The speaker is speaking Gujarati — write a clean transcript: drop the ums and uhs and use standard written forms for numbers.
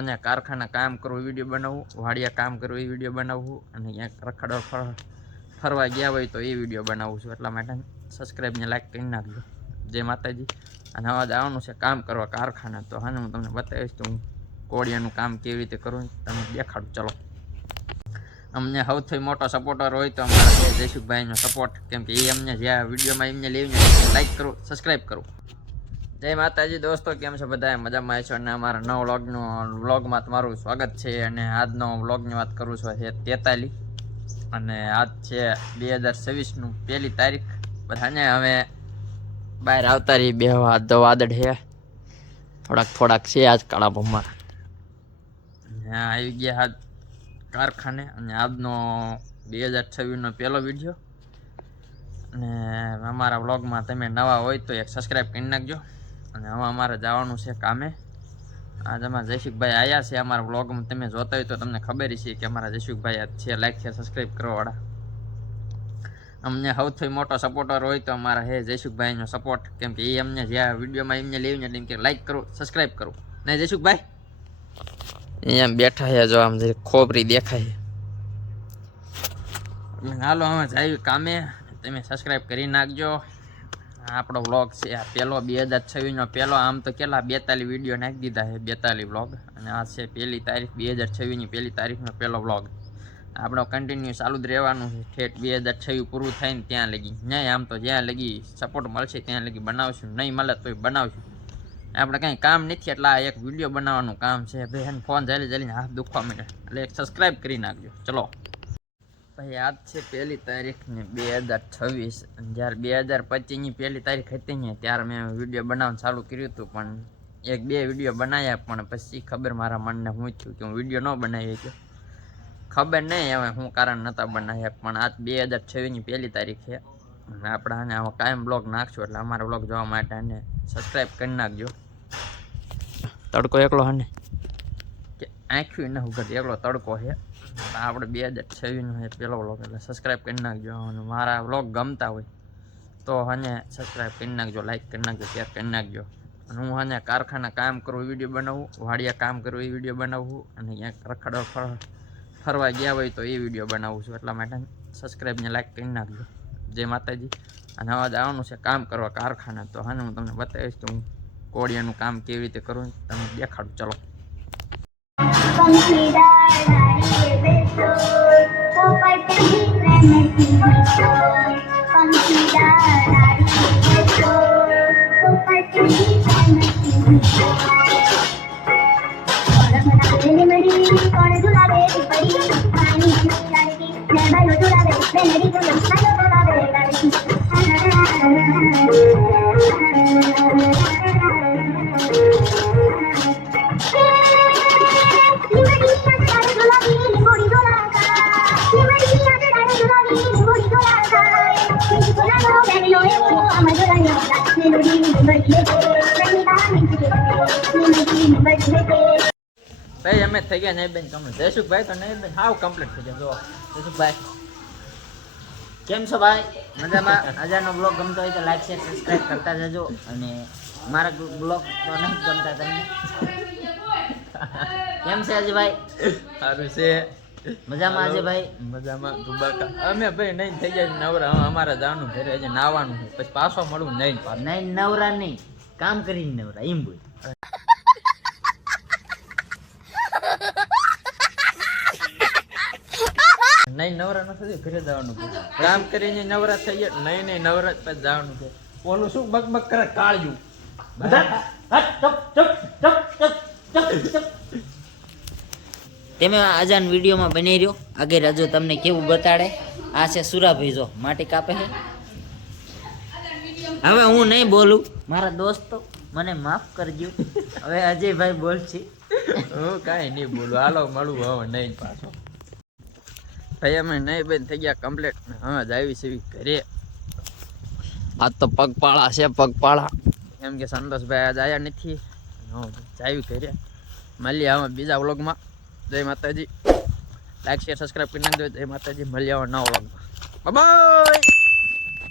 હાને કારખાના કામ કરવું વિડીયો બનાવવું, વાડિયા કામ કરવું એ વિડીયો બનાવવું, અને ક્યાંક રખડવા ફરવા ગયા હોય તો એ વિડીયો બનાવું છું. એટલા માટે સબસ્ક્રાઈબ ને લાઈક કરી નાખજો. જય માતાજી. અને હવે જવાનું છે કામ કરવા કારખાના. તો હાને હું તમને બતાવીશ તો હું કોડિયાનું કામ કેવી રીતે કરું તમને દેખાડું. ચલો. અમને સૌથી મોટો સપોર્ટર હોય તો અમારા જયસુખભાઈનો સપોર્ટ, કેમ કે એ અમને જ્યાં વિડીયોમાં એમને લેવીને લાઈક કરો, સબસ્ક્રાઈબ કરો. જય માતાજી દોસ્તો, કેમ છે બધા? મજામાં છો? અને અમારા નવા વ્લોગમાં તમારું સ્વાગત છે. અને આજનો વ્લોગની વાત કરું છું છે 43, અને આજ છે 2026નું 1 તારીખ. બધાને હવે બહાર આવતા રહી બે હાથ વાદળ છે, થોડાક છે આજ કાળા ભમર. આવી ગયા હાથ કારખાને, અને આજનો 2026નો પહેલો વિડીયો. અને અમારા વ્લોગમાં તમે નવા હોય તો એક સબસ્ક્રાઈબ કરી નાખજો. અને હવે અમારે જવાનું છે કામે. આજ અમારા જયસુખભાઈ આવ્યા છે અમારા વ્લોગમાં. તમે જોતા હોય તો તમને ખબર છે કે અમારા જયસુખભાઈ છે લાઈક છે સબસ્ક્રાઈબ કરવાવાળા. અમને સૌથી મોટો સપોર્ટર હોય તો અમારા જયસુખભાઈનો સપોર્ટ, કેમ કે એ અમને જ્યાં વિડીયોમાં એમને લેવીને એમ કે લાઈક કરો, સબસ્ક્રાઈબ કરો. નહીં જયસુખભાઈ? અહીંયા બેઠા છે, જો આમ ખોબરી દેખાય. હાલો અમે જાય કામે, તમે સબસ્ક્રાઈબ કરી નાખજો. આપણો વ્લોગ છે આ પહેલો 2026નો પહેલો. આમ તો કેટલા 42 વિડીયો નાખી દીધા છે, 42 વ્લોગ. અને આ છે 1 તારીખ 2026ની 1 તારીખનો પહેલો વ્લોગ. આપણો કન્ટિન્યુ ચાલુ જ રહેવાનું છે ઠેઠ 2026 પૂરું થાય ને ત્યાં લગી. નહીં આમ તો જ્યાં લગી સપોર્ટ મળશે ત્યાં લગી બનાવશું, નહીં મળે તોય બનાવશું. આપણે કંઈ કામ નથી એટલે આ એક વિડીયો બનાવવાનું કામ છે. ભાઈ એને ફોન જલ્દીને હાથ દુખવા માંડે એટલે એક સબસ્ક્રાઈબ કરી નાખજો. ચલો ભાઈ, આજ છે 1 તારીખ ને 2026. જ્યારે 2025ની 1 તારીખ હતી ને ત્યારે મેં વિડીયો બનાવવાનું ચાલુ કર્યું હતું, પણ 1-2 વિડીયો બનાવ્યા. પણ પછી ખબર મારા મનને શું થયું કે હું વિડીયો ન બનાવી શક્યો. ખબર નહીં હવે શું કારણ નહોતા બનાવ્યા. પણ આજ 2026ની 1 તારીખ છે, અને આપણે આને આમાં કાયમ બ્લોગ નાખશું. એટલે અમારા બ્લોગ જોવા માટે આને સબસ્ક્રાઈબ કરી નાખજો. તડકો એકલો હને કે આંખ્યું ન ઉઘડતી, એકલો તડકો છે. આપણે 2026નો છે પહેલો વ્લોગ, એટલે સબસ્ક્રાઈબ કરી નાખજો. અને મારા વ્લોગ ગમતા હોય તો હને સબસ્ક્રાઈબ કરી નાખજો, લાઈક કરી નાખજો, શેર કરી નાખજો. અને હું હને કારખાના કામ કરવું વિડીયો બનાવવું, વાડિયા કામ કરવું એ વિડીયો બનાવવું, અને ક્યાંક રખડવા ફરવા ગયા હોય તો એ વિડીયો બનાવું છું. એટલા માટે સબસ્ક્રાઈબ ને લાઈક કરી નાખજો. જય માતાજી. અને હવે જવાનું છે કામ કરવા કારખાના. તો હને હું તમને બતાવીશ તો હું કોડિયાનું કામ કેવી રીતે કરું તમને દેખાડું. ચલો. ભાઈ અમે થઈ ગયા નહીં બેન કમ્પ્લીટ. જયસુખભાઈ તો નહીં બેન હાવ કમ્પ્લીટ થઈ ગયા. જો જયસુખભાઈ કેમ છો ભાઈ? મજામાં? આજનો બ્લોગ ગમતો હોય તો લાઈક શેર સબસ્ક્રાઈબ કરતા જજો. અને મારા બ્લોગ તો નહીં ગમતા તમને. કેમ છે અજયભાઈ? સારું છે. મજામાં અજયભાઈ? મજામાં. દુબાકા અમે ભાઈ નહીં થઈ ગયા નવરા. અમારે જવાનું ઘરે હજી નાવાનું છે, પછી પાછો મળવું નહીં. નહીં નવરા નહીં, કામ કરીને નવરા એમ બોલ. નહીં નવરા નથી, ઘરે જવાનું છે. કામ કરીને નવરા થઈ ગયા. નહીં નવરા પછી જવાનું છે. ઓલું શું બકબક કરે કાળજું. તમે આજાન વિડીયોમાં બની રહ્યો આગળ હજુ તમને કેવું બતાડે. આ છે સુરાભાઈ, જો માટી કાપે છે. હવે હું નહીં બોલું, મારા દોસ્તો મને માફ કરજો. હવે અજયભાઈ બોલશે. હું કાંઈ નહીં બોલું. હાલો મળું હવે નહીં પાછો. ભાઈ અમે નહીં બેન થઈ ગયા કમ્પ્લીટ. હવે જ આવી છે ઘરે. આજ તો પગપાળા છે, પગપાળા. એમ કે સંતોષભાઈ આજ આવ્યા નથી. જાવી ઘરે. મળીએ હવે બીજા વ્લોગમાં. જય માતાજી. લાઈક શેર સબસ્ક્રાઈબ કરી નાખજો. જય માતાજી. મળીએ હવે નવા વ્લોગમાં. Bye bye.